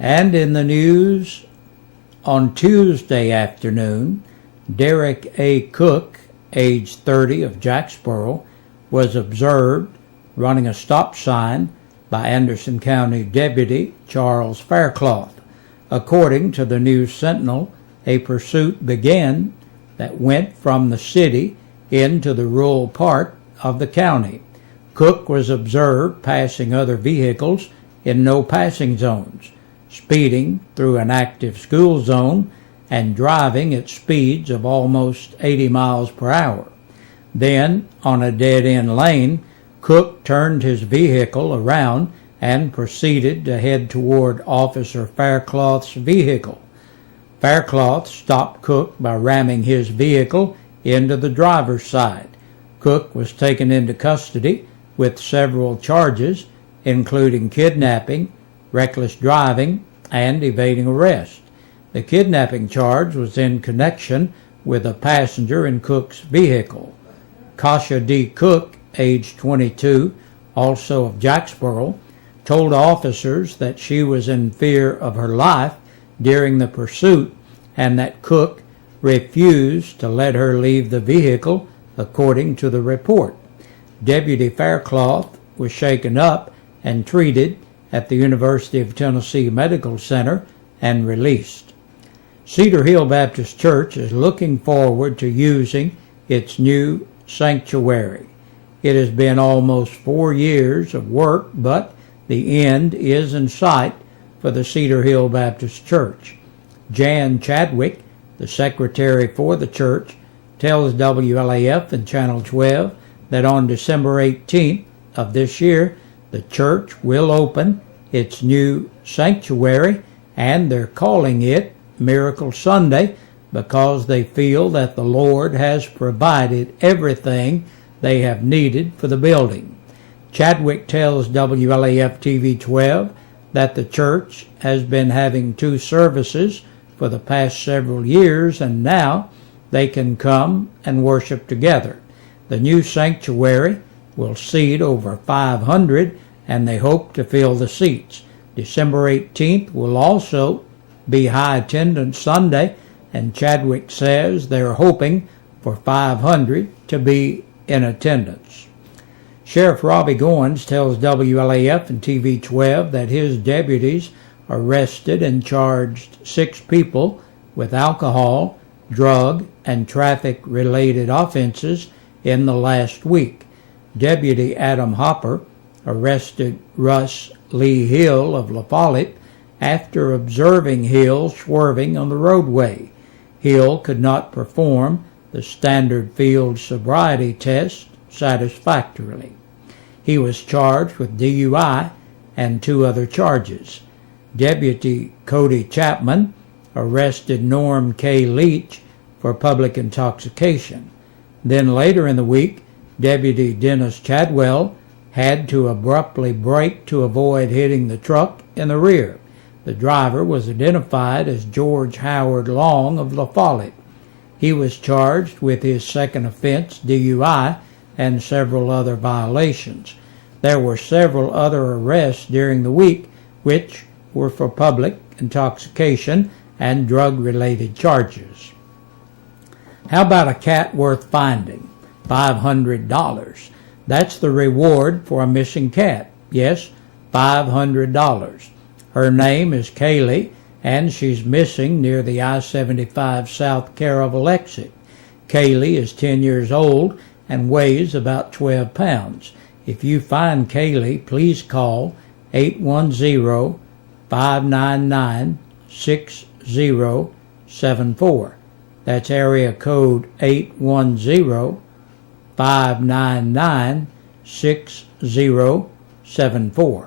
And in the news, on Tuesday afternoon, Derek A. Cook, age 30, of Jacksboro, was observed running a stop sign by Anderson County Deputy Charles Faircloth. According to the News Sentinel, a pursuit began that went from the city into the rural part of the county. Cook was observed passing other vehicles in no passing zones, speeding through an active school zone, and driving at speeds of almost 80 miles per hour. Then, on a dead-end lane, Cook turned his vehicle around and proceeded to head toward Officer Faircloth's vehicle. Faircloth stopped Cook by ramming his vehicle into the driver's side. Cook was taken into custody with several charges, including kidnapping, reckless driving, and evading arrest. The kidnapping charge was in connection with a passenger in Cook's vehicle. Kasha D. Cook, age 22, also of Jacksboro, told officers that she was in fear of her life during the pursuit and that Cook refused to let her leave the vehicle, according to the report. Deputy Faircloth was shaken up and treated at the University of Tennessee Medical Center and released. Cedar Hill Baptist Church is looking forward to using its new sanctuary. It has been almost 4 years of work, but the end is in sight for the Cedar Hill Baptist Church. Jan Chadwick, the secretary for the church, tells WLAF and Channel 12 that on December 18th of this year, the church will open its new sanctuary, and they're calling it Miracle Sunday because they feel that the Lord has provided everything they have needed for the building. Chadwick tells WLAF TV 12 that the church has been having 2 services for the past several years, and now they can come and worship together. The new sanctuary will seat over 500, and they hope to fill the seats. December 18th will also be High Attendance Sunday, and Chadwick says they're hoping for 500 to be in attendance. Sheriff Robbie Goins tells WLAF and TV 12 that his deputies arrested and charged 6 people with alcohol, drug, and traffic-related offenses in the last week. Deputy Adam Hopper arrested Russ Lee Hill of La Follette after observing Hill swerving on the roadway. Hill could not perform the standard field sobriety test satisfactorily. He was charged with DUI and 2 other charges. Deputy Cody Chapman arrested Norm K. Leach for public intoxication. Then later in the week, Deputy Dennis Chadwell had to abruptly brake to avoid hitting the truck in the rear. The driver was identified as George Howard Long of La Follette. He was charged with his second offense, DUI, and several other violations. There were several other arrests during the week, which were for public intoxication and drug-related charges. How about a cat worth finding? $500. That's the reward for a missing cat. Yes, $500. Her name is Kaylee, and she's missing near the I-75 South Caravel exit. Kaylee is 10 years old and weighs about 12 pounds. If you find Kaylee, please call 810-599-6074. That's area code 810-599-6074.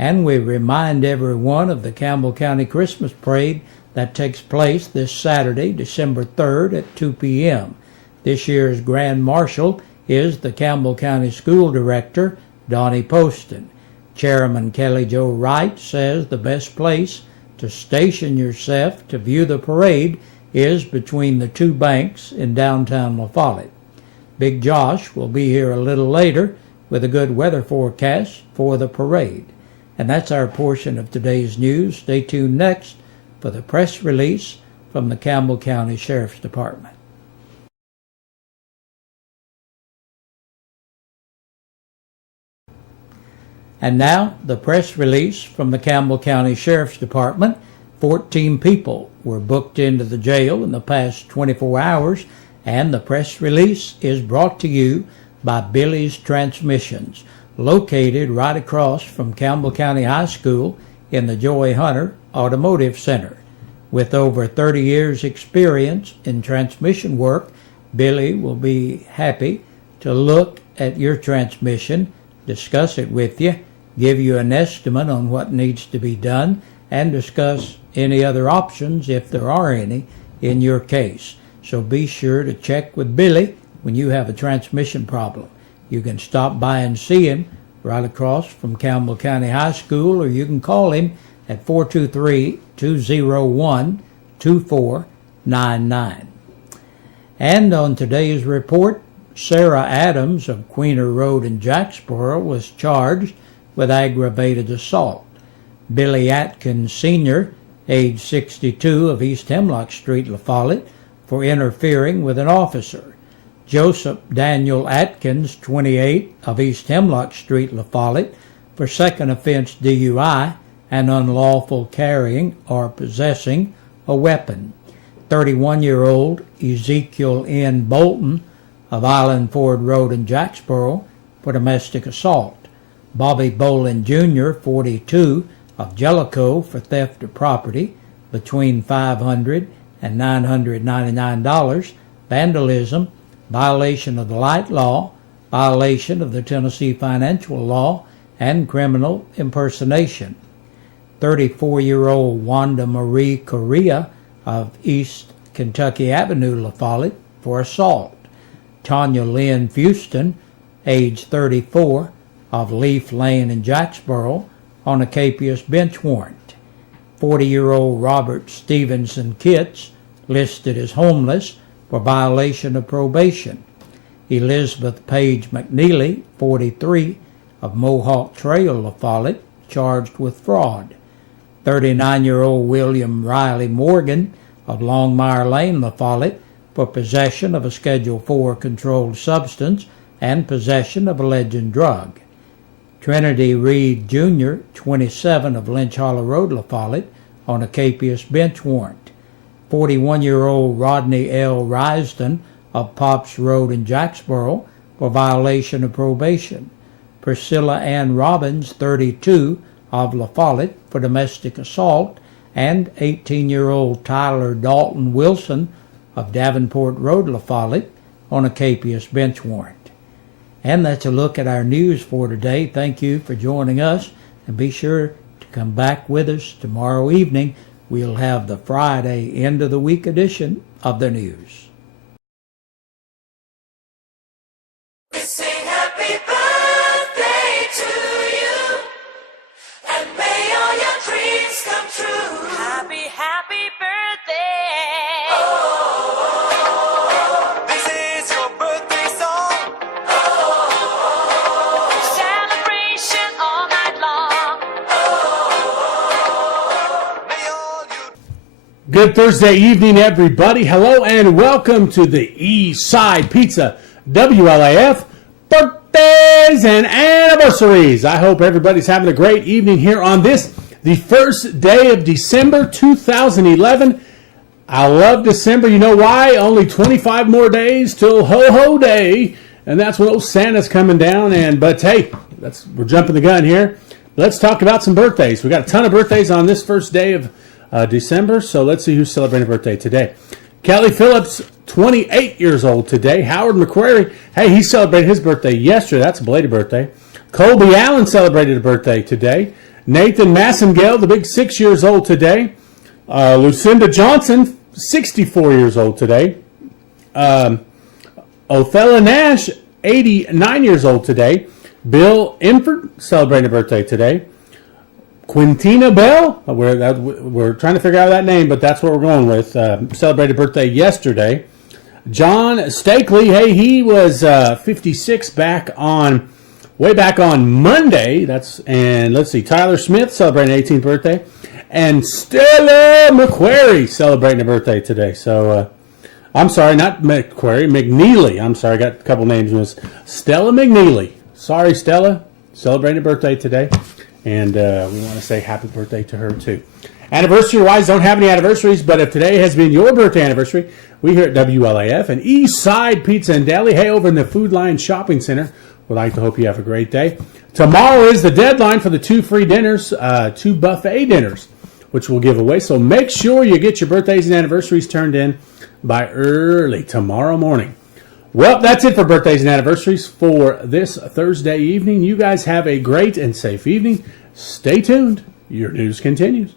And we remind everyone of the Campbell County Christmas Parade that takes place this Saturday, December 3rd at 2 p.m. This year's Grand Marshal is the Campbell County School Director, Donnie Poston. Chairman Kelly Jo Wright says the best place to station yourself to view the parade is between the 2 banks in downtown La Follette. Big Josh will be here a little later with a good weather forecast for the parade. And that's our portion of today's news. Stay tuned next for the press release from the Campbell County Sheriff's Department. And now, the press release from the Campbell County Sheriff's Department. 14 people were booked into the jail in the past 24 hours, and the press release is brought to you by Billy's Transmissions, located right across from Campbell County High School in the Joy Hunter Automotive Center. With over 30 years' experience in transmission work, Billy will be happy to look at your transmission, discuss it with you, give you an estimate on what needs to be done, and discuss any other options, if there are any, in your case. So be sure to check with Billy when you have a transmission problem. You can stop by and see him right across from Campbell County High School, or you can call him at 423-201-2499. And on today's report, Sarah Adams of Queener Road in Jacksboro was charged with aggravated assault. Billy Atkins Sr., age 62, of East Hemlock Street, La Follette, for interfering with an officer. Joseph Daniel Atkins, 28, of East Hemlock Street, La Follette, for second offense DUI and unlawful carrying or possessing a weapon. 31-year-old Ezekiel N. Bolton of Island Ford Road in Jacksboro, for domestic assault. Bobby Bolin Jr., 42, of Jellicoe, for theft of property between $500 and $999, vandalism, violation of the light law, violation of the Tennessee financial law, and criminal impersonation. 34-year-old Wanda Marie Correa of East Kentucky Avenue, La Follette, for assault. Tanya Lynn Fuston, age 34, of Leaf Lane in Jacksboro, on a capious bench warrant. 40-year-old Robert Stevenson Kitts, listed as homeless, for violation of probation. Elizabeth Page McNeely, 43, of Mohawk Trail, La Follette, charged with fraud. 39-year-old William Riley Morgan of Longmire Lane, La Follette, for possession of a Schedule IV controlled substance and possession of a legend drug. Trinity Reed Jr., 27, of Lynch Hollow Road, La Follette, on a capious bench warrant. 41-year-old Rodney L. Risden of Pops Road in Jacksboro, for violation of probation. Priscilla Ann Robbins, 32, of La Follette, for domestic assault, and 18-year-old Tyler Dalton Wilson of Davenport Road, La Follette, on a capious bench warrant. And that's a look at our news for today. Thank you for joining us, and be sure to come back with us tomorrow evening. We'll have the Friday end of the week edition of the news. We sing happy birthday to you, and may all your dreams come true. Happy, happy birthday. Oh, this is your birthday song. Oh, celebration all night long. Oh, may all you. Good Thursday evening, everybody. Hello and welcome to the East Side Pizza WLAF birthdays and anniversaries. I hope everybody's having a great evening here on this, the first day of December 2011. I love December. You know why? Only 25 more days till Ho-Ho Day, and that's when old Santa's coming down. But hey, we're jumping the gun here. Let's talk about some birthdays. We got a ton of birthdays on this first day of December, so let's see who's celebrating a birthday today. Kelly Phillips, 28 years old today. Howard McQuarrie, hey, he celebrated his birthday yesterday. That's a belated birthday. Colby Allen celebrated a birthday today. Nathan Massengale, the big 6 years old today. Lucinda Johnson, 64 years old today. Othello Nash, 89 years old today. Bill Inford celebrating a birthday today. Quintina Bell, we're trying to figure out that name, but that's what we're going with. Celebrated birthday yesterday. John Stakely, hey, he was 56 back on way back on Monday. And let's see, Tyler Smith celebrating 18th birthday, and Stella McQuarrie celebrating a birthday today. So, I'm sorry, not McQuarrie, McNeely. I'm sorry, I got a couple names. It was Stella McNeely. Sorry, Stella, celebrating a birthday today, and we want to say happy birthday to her too. Anniversary-wise, don't have any anniversaries, but if today has been your birthday anniversary, we here at WLAF and East Side Pizza and Deli, hey, over in the Food Lion Shopping Center, would like to hope you have a great day. Tomorrow is the deadline for the 2 free dinners, 2 buffet dinners, which we'll give away. So make sure you get your birthdays and anniversaries turned in by early tomorrow morning. Well, that's it for birthdays and anniversaries for this Thursday evening. You guys have a great and safe evening. Stay tuned. Your news continues.